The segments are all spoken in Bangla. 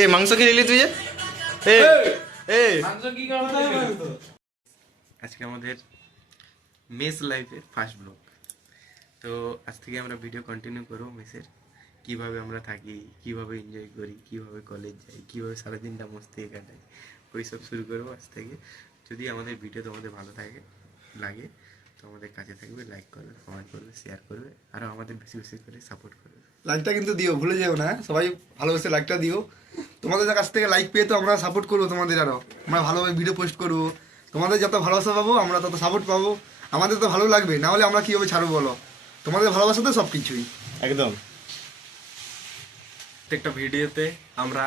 এ মাংস খেয়ে নিলি তুই যে আজকে আমাদের মেস লাইফের ফার্স্ট ব্লগ। তো আজ থেকে আমরা ভিডিও কন্টিনিউ করবো মেসের, কিভাবে আমরা থাকি, কিভাবে এনজয় করি, কিভাবে কলেজ যাই, কিভাবে সারাদিনটা মস্তি কাটাই, ওই সব শুরু করবো আজ থেকে। যদি আমাদের ভিডিও তোমাদের ভালো লাগে তো আমাদের কাছে থাকবে, লাইক করবে, কমেন্ট করবে, শেয়ার করবে, আরও আমাদের বেশি বেশি করে সাপোর্ট করবে। লাইকটা কিন্তু দিও, ভুলে যেও না, সবাই ভালোবেসে লাইকটা দিও। তোমাদের কাছ থেকে লাইক পেয়ে তো আমরা সাপোর্ট করবো তোমাদের, আরও আমরা ভালোভাবে ভিডিও পোস্ট করবো। তোমাদের যত ভালোবাসা পাবো আমরা তত সাপোর্ট পাবো, আমাদের তো ভালো লাগবে, না হলে আমরা কীভাবে ছাড়বো বলো? তোমাদের ভালোবাসা তো সব কিছুই। একদম। প্রত্যেকটা ভিডিওতে আমরা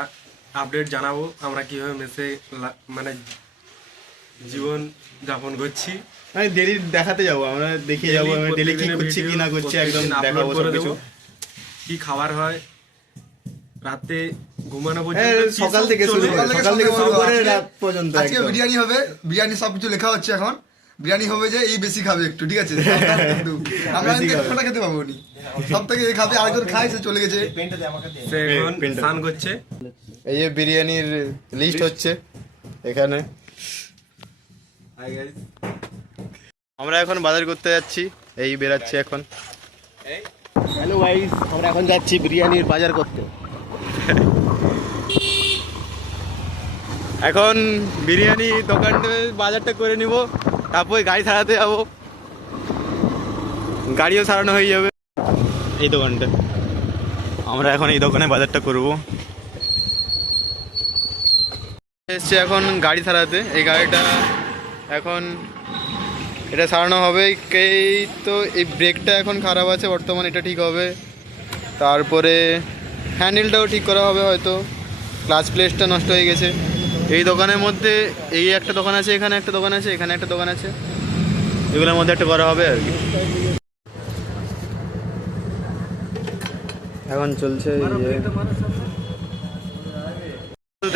আপডেট জানাবো আমরা কিভাবে মেসে মানে জীবন যাপন করছি। মানে ডেলি দেখাতে যাবো, আমরা দেখিয়ে যাবো ডেলি কি করছি কি না করছি, একদম দেখাবো করে সবকিছু। দেবো কি খাবার হয়, রাতে ঘুমানো পর্যন্ত, সকাল থেকে শুরু করে রাত পর্যন্ত। আজকে বিরিয়ানি হবে, বিরিয়ানি সব কিছু লেখা হচ্ছে এখন। বিরিয়ানি হবে যে এই বেশি খাবে একটু, ঠিক আছে? কিন্তু আমরা একটা খেতে পাবো নি, সব থেকে এই খাবে, আরেকজন খায়, সে চলে গেছে, সে এখন স্নান করছে। এই যে বিরিয়ানির লিস্ট হচ্ছে এখানে। আমরা এখন বাজার করতে যাচ্ছি, এই বেরাচ্ছি এখন। হ্যালো গাইস, আমরা এখন যাচ্ছি বিরিয়ানির বাজার করতে। এখন বিরিয়ানি দোকানটা বাজারটা করে নিব, তারপরে গাড়ি সারাতে যাবো, গাড়িও সারানো হয়ে যাবে। এই দোকানটা আমরা এখন এই দোকানে বাজারটা করব। এসছে এখন গাড়ি সারাতে, এই গাড়িটা এখন এটা সারানো হবে। এই তো এই ব্রেকটা এখন খারাপ আছে বর্তমান, এটা ঠিক হবে। তারপরে হ্যান্ডেলটাও ঠিক করা হবে হয়তো, ক্লাচ প্লেটটা নষ্ট হয়ে গেছে। এই দোকানের মধ্যে এই একটা দোকান আছে, এখানে একটা দোকান আছে, এখানে একটা দোকান আছে, এগুলোর মধ্যে একটা করা হবে আর কি। এখন চলছে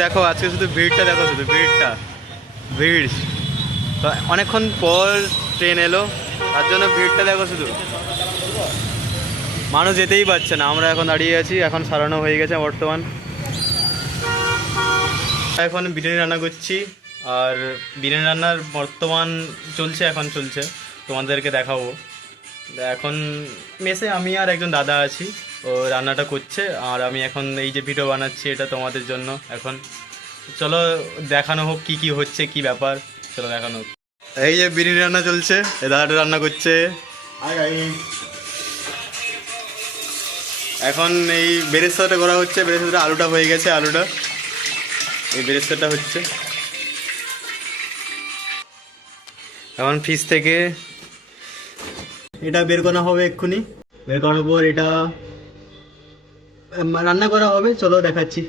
দেখো, আজকে শুধু ভিড়টা দেখো, শুধু ভিড় তো অনেকক্ষণ পর ট্রেন এলো, তার জন্য ভিড়টা দেখো শুধু, মানুষ যেতেই পারছে না। আমরা এখন দাঁড়িয়ে আছি, এখন সারানো হয়ে গেছে বর্তমান। এখন বিরিয়ানি রান্না করছি, আর বিরিয়ানি রান্নার বর্তমান চলছে, এখন চলছে, তোমাদেরকে দেখাবো। এখন মেসে আমি আর একজন দাদা আছি, ও রান্নাটা করছে, আর আমি এখন এই যে ভিডিও বানাচ্ছি এটা তোমাদের জন্য। এখন চলো দেখানো হোক কি কি হচ্ছে, কি ব্যাপার, চলো দেখানো হোক। এই যে বিরিয়ানি রান্না চলছে, এ দাদাটা রান্না করছে। এখন এই বেরেস্তাটা করা হচ্ছে, বেরেস্তাটা আলুটা হয়ে গেছে, আলুটা এই বেরেস্তাটা হচ্ছে। এখন ফ্রিজ থেকে এটা বের করা হবে, এক্ষুনি বের করার পর এটা রান্না করা হবে, চলো দেখাচ্ছি।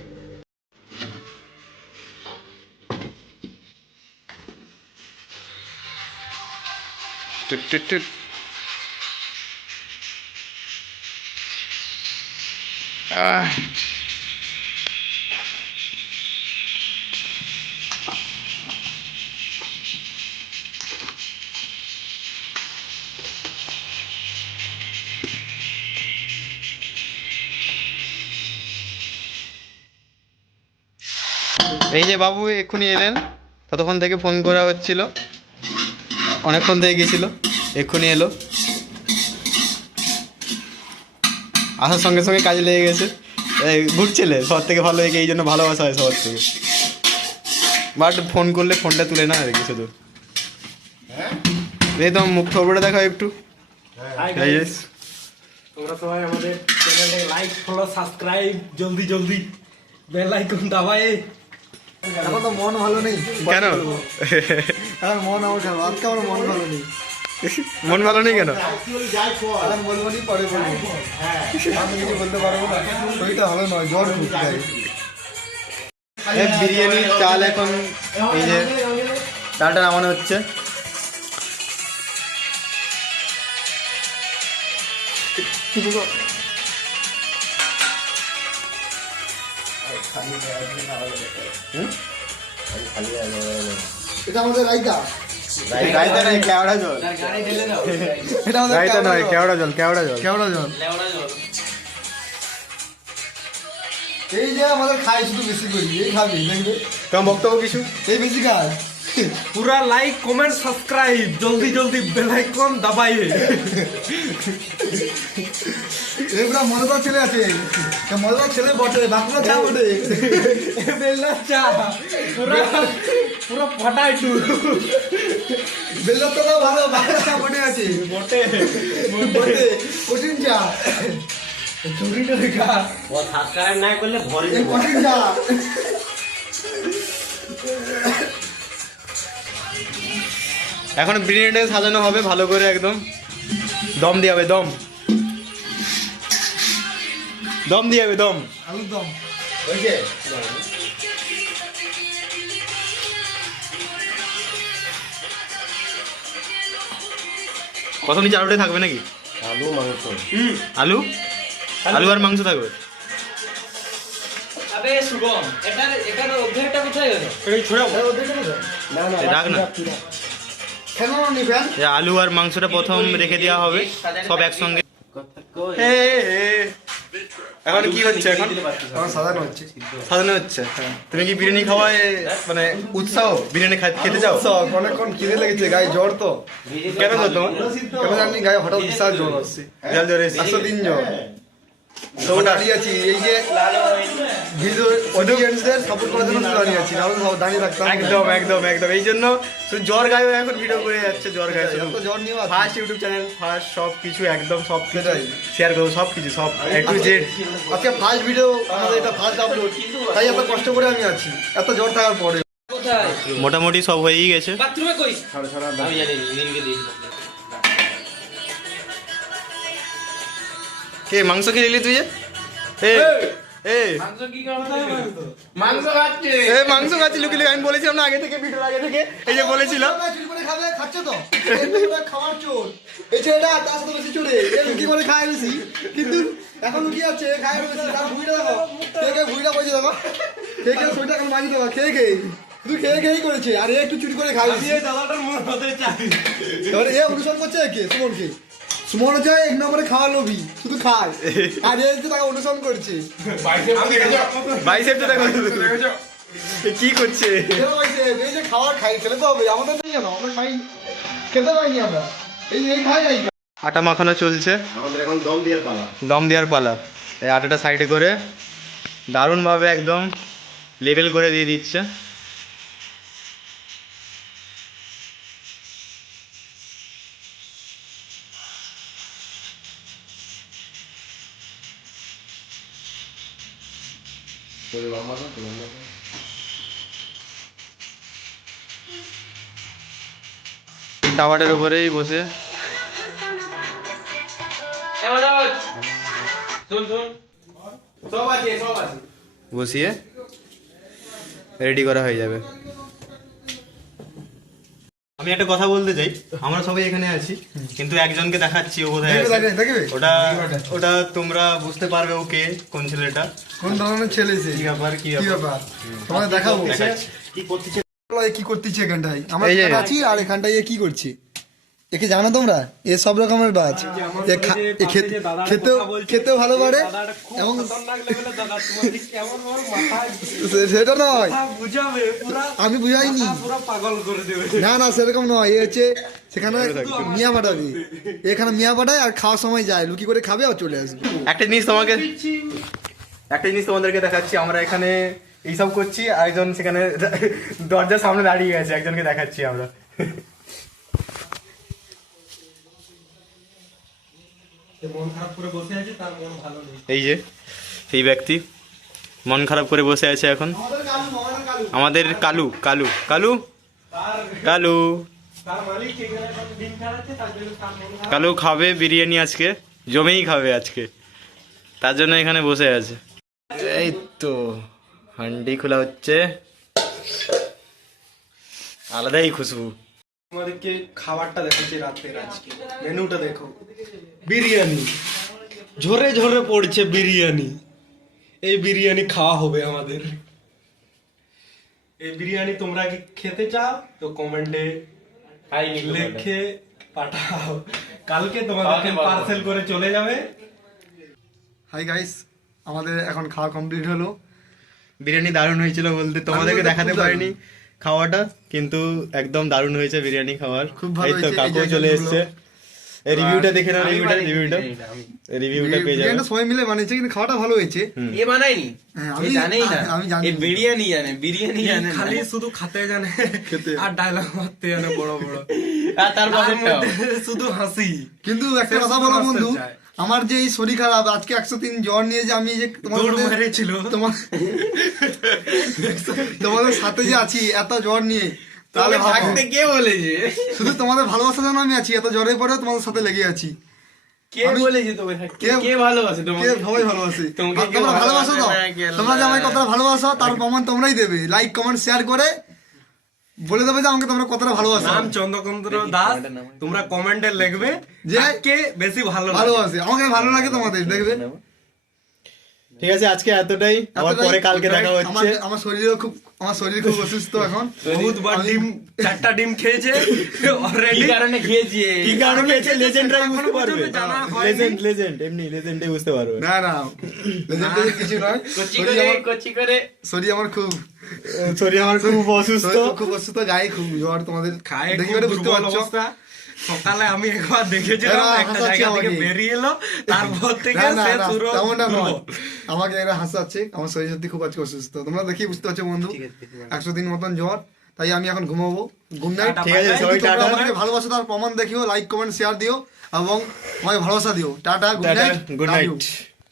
এই যে বাবু এক্ষুনি এলেন, ততক্ষণ থেকে ফোন করা হচ্ছিল, অনেকক্ষণ থেকে গেছিল, এক্ষুনি এলো, আসার সঙ্গে সঙ্গে কাজে লেগে গেছে। ঘুরছিলে সবার থেকে ভালো, এই জন্য ভালোবাসা হয় সবার থেকে, বাট ফোন করলে ফোনটা তুলে না আর কি শুধু। এই তো মুখ থবড়ে দেখা একটু। তোমরা সবাই আমাদের চ্যানেলটাকে লাইক, ফলো, সাবস্ক্রাইব জলদি বেল আইকন দাবায়। এখন তো মন ভালো নেই। কেন এখন মন আমার খারাপ, আজকে আমার মন ভালো নেই। মন ভালো নেই কেন? এখন বলবো নি, পরে বলবো, আমি কিছু বলতে পারবো না, শরীরটা ভালো নয়, জ্বর ঢুকছে। বিরিয়ানির চাল এখন এই যে চালটা নামানো হচ্ছে। এটা আমাদের রাইতা, রাইতা নয়, কেওড়া জল। এটা আমাদের রাইতা নয়, কেওড়া জল, কেওড়া জল। কেওড়া জল। এই যে আমাদের খাই শুধু বেশি করি, এই খাবি দেখবে, তোমার বক্তব্য কিছু? এই বেশি খায়। पूरा लाइक कमेंट सब्सक्राइब जल्दी जल्दी बेल आइकन दबाइए। এগুলা মজাদার ছেলে আছে, মজাদার ছেলে বটে, বাঁকুড়া চা বটে। बेला चा पूरा पूरा फटाई टू বেল্লার তো ভালো, বাঁকুড়া চা বটে আছে, मोटे বটে কঠিন চা, चोरी तो दिखा ও সাবস্ক্রাইব না করলে ভরে এই কঠিন চা। এখন বিরিয়ানিটা সাজানো হবে ভালো করে, একদম দম দিয়ে হবে, দম দম দিয়ে হবে, দম। আলুর দম হয়েছে কত নিচে আলুটাই থাকবে নাকি? আলু মাংস আলু আলু আর মাংস থাকবে। আবে শুভম এটার অধ্যায়টা কোথায় গেল? না না রাখ না। কেন নিবেন? এই আলু আর মাংসটা প্রথম রেখে দেওয়া হবে সব একসঙ্গে। এখন কি হচ্ছে? এখন আমার সাজানো হচ্ছে। সাজানো হচ্ছে। তুমি কি বিরিয়ানি খাওয়ায় মানে উৎসাহ, বিরিয়ানি খেতে চাও? সব অনেকক্ষণ খিদে লেগেছে, গায়ে জ্বর তো, কেন তো তোমার কেন জানি গায়ে হঠাৎ বিশাল জ্বর আসছে, বিড়াল জ্বর এসেছে? 103 জ্বর। তো দাঁড়িয়ে আছি, এই যে ভিডিও অডিয়েন্সদের সাপোর্ট করার জন্য তো দাঁড়িয়ে আছি, নাহলে সব দাঁড়িয়ে থাকতাম। একদম একদম একদম এই জন্য শুধু জ্বর গায়ে এখন ভিডিও করে যাচ্ছে, জ্বর গায়ে এত জ্বর নিয়ে আছে। ফার্স্ট ইউটিউব চ্যানেল, ফার্স্ট সব কিছু একদম সব সেটাই। শেয়ার করবো, সব কিছু সব এ টু জেড। আজকে ফার্স্ট ভিডিও আমাদের, এটা ফার্স্ট আপলোড, তাই এত কষ্ট করে আমি আছি, এত জ্বর থাকার পরে। কোথায়? মোটামুটি সব হয়েই গেছে। বাথরুমে কই? আমি জানি নীলকে দিয়েছিলাম কে মাংস খেয়ে নিলি তুই? মাংস কি করতে হবে? मांगो खाচ্ছে এ মাংস খাচ্ছি লুকি লুকি, আমি বলেছিলাম না আগে থেকে, ভিডিওর আগে থেকে, এই যে বলেছিলাম। চুরি করে খাবে, খাচ্ছে তো, খাওয়ার চোর এই ছেলেটা, তার সাথে বেশি চোরে, এ লুকি করে খায় বেশি, কিন্তু এখন লুকি আছে, খায় বেশি, তার ভুঁড়িটা দেখো, খেয়ে খেয়ে ভুঁড়িটা বসে দেখো, খেয়ে খেয়ে শরীরটা এখন বাজি দেখো, খেয়ে খেয়ে শুধু খেয়ে খেয়েই করেছে, আর এ একটু চুরি করে খায় বেশি। এই দাদাটার মন হতে চাই এবারে এ অনুসরণ করছে কে? সুমনকে। সুমন হচ্ছে এক নম্বরে খাওয়া লোভী, শুধু খায়, আর এ হচ্ছে তাকে অনুসরণ করছে। আমি বাইসেপ তো দেখো এ কি করছে। এরা বলছে, এই যে খাবার খাই, খেলে তো হবে, আমাদের নেই কেন, আমরা খাই, খেতে পাইনি আমরা, এই খাই নাই। আটা মাখানো চলছে, আমাদের এখন দম দিয়ে পালা দম দেওয়ার পালা। এই আটাটা সাইডে করে দারুণভাবে একদম লেবেল করে দিয়ে দিচ্ছে। টাওয়ারের উপরেই বসে শুন শুন সব আছে বসিয়ে রেডি করা হয়ে যাবে। আমি একটা কথা বলতে চাই, আমরা সবাই এখানে আছি কিন্তু একজনকে দেখাচ্ছি, ও কোথায় আছে। দেখবে ওটা ওটা তোমরা বুঝতে পারবে ওকে, কোন ছেলেটা, কোন ধরনের ছেলে সে, কি ব্যাপার কি কি ব্যাপার ব্যাপার তোমাদের দেখাবো, দেখাচ্ছি। কি করতেছে এ কি করতেছে এখানটায়, আমরা এই যে- এখানে আছি, আর এখানটায় এ কি করছে, একে জানো তোমরা, এ সব রকমের বাজ, এ খেতেও খেতেও ভালো পারে, এবং দাদা তোমাদের কেমন ওর মাথায় সেটা নয়, বুঝাবে পুরা আমি বুঝাইনি, পুরা পাগল করে দেবে না না সেরকম নয়, এ হচ্ছে সেখানে মিয়া পাঠাবে, এখানে মিয়া পাঠায় আর খাওয়ার সময় যায়, লুকি করে খাবে আর চলে আসবে। একটা জিনিস তোমাদেরকে দেখাচ্ছি, আমরা এখানে এইসব করছি, আরেকজন সেখানে দরজার সামনে দাঁড়িয়ে গেছে, একজনকে দেখাচ্ছি আমরা। মন খারাপ করে বসে আছে, তার মন ভালো নেই। এই যে সেই ব্যক্তি মন খারাপ করে বসে আছে এখন, আমাদের কালু কালু কালু কালু তার মালিক এখানে এখন দিন খারাচ্ছে, তার জন্য তার মন খারাপ। কালু খাবে বিরিয়ানি আজকে, জমেই খাবে আজকে, তার জন্য এখানে বসে আছে। এই তো হান্ডি খোলা হচ্ছে, আলাদাই খুশবু। তোমাদেরকে খাবারটা দেখাচ্ছি রাতের, আজকে মেনুটা দেখো, বিরিয়ানি ঝরে ঝরে পড়ছে বিরিয়ানি, এই বিরিয়ানি খাওয়া হবে আমাদের। এই বিরিয়ানি তোমরা কি খেতে চাও তো কমেন্টে লিখে পাঠাও, কালকে তোমাদেরকে পার্সেল করে চলে যাবে। হাই গাইস, আমাদের এখন খাওয়া কমপ্লিট হলো। বিরিয়ানি দারুণ হয়েছিল বলতে তোমাদেরকে বলতে দেখাতে খুব পারিনি খাওয়াটা, কিন্তু একদম দারুণ হয়েছে বিরিয়ানি খাওয়ার। খুব ভালো এই তো হয়েছে, এই কাকু যে চলে আইটেমগুলো। এসছে। এই রিভিউটা দেখে নাও, রিভিউটা পেয়ে যাবে। বিরিয়ানিটা সবাই মিলে বানিয়েছে, কিন্তু খাওয়াটা ভালো হয়েছে। এ বানায়নি হ্যাঁ, এ জানেই না আমি জানি এ বিরিয়ানি জানে বিরিয়ানি জানে না। খালি শুধু খাতে জানে আর ডায়লগ মারতে জানে বড় বড়, আর তার তার পাশেরটাও মধ্যে শুধু হাসি। কিন্তু একটা সে কথা শুধু বলো হাসতে বন্ধু, চায়। আমার যে এই শরীর খারাপ, আজকে 103 জ্বর নিয়ে যে আমি যে দৌড় মেরেছিল। তোমাদের সাথে যে আছি এত জ্বর নিয়ে, তাহলে ভাবো, থাকতে কে বলেছে শুধু তোমাদের ভালোবাসার জন্য আমি আছি, এত জ্বরের পরেও তোমাদের সাথে লেগে আছি। কে বলেছে তোমাকে থাকতে? কে- কে ভালোবাসে কে তোমাকে? সবাই ভালোবাসে, তোমাকে কেউ তোমরা ভালোবাসো তো, ভালোবাসে না, কে তোমরা যে আমার আল্লাহ। কতটা ভালোবাসো তার প্রমাণ তোমরাই দেবে। লাইক কমেন্ট শেয়ার করে বলে দেবে যে আমাকে তোমরা কতটা ভালোবাসো। নাম চন্দ্রকান্ত দাস, তোমরা কমেন্টে লিখবে যে কে বেশি ভালো লাগে। ভালোবাসে, আমাকে ভালো লাগে তোমাদের, দেখবে। ঠিক আছে, আজকে এতটাই, আবার এতটাই। পরে কালকে দেখা হচ্ছে। আমার শরীর খুব অসুস্থ এখন। বহুত বার ডিম, 4টা ডিম খেয়েছে কি অলরেডি। কারণে খেয়েছি এ? কি কারণে হয়েছে লেজেন্ডরাই এখনো বুঝতে পারবে। পর্যন্ত জানা হয়নি। লেজেন্ড এমনি লেজেন্ডই বুঝতে পারবে। না না, legendary কিছু নয়। কচি শরীর করে আমার- কচি করে শরীর আমার খুব শরীর আমার খুব অসুস্থ। শরীর খুব অসুস্থ, গায়ে খুব জ্বর, তোমাদের খায় দেখে খুব করে বুঝতে দুর্বল পারছো। অবস্থা। সকালে আমি একবার দেখেছিলাম এরা একটা হাসাচ্ছে জায়গা থেকে আমাকে। বেরিয়ে এলো, তারপর থেকে না না সে না, পুরো তেমনটা নয়। দুর্বল। আমাকে এরা হাসাচ্ছে, আমার শরীর সত্যি খুব আজকে অসুস্থ, তোমরা দেখি বুঝতে পারছো বন্ধু। 103 মতন জ্বর, তাই আমি এখন ঘুমাবো। Good night. টাটা, ঠিক আছে, bye bye। সবাই তোমরা টাটা। আমাকে ভালোবাসো তার প্রমাণ দেখিও, লাইক কমেন্ট শেয়ার দিও এবং আমাকে ভালোবাসা দিও। টাটা, গুড টাটা, night, good love you. Night.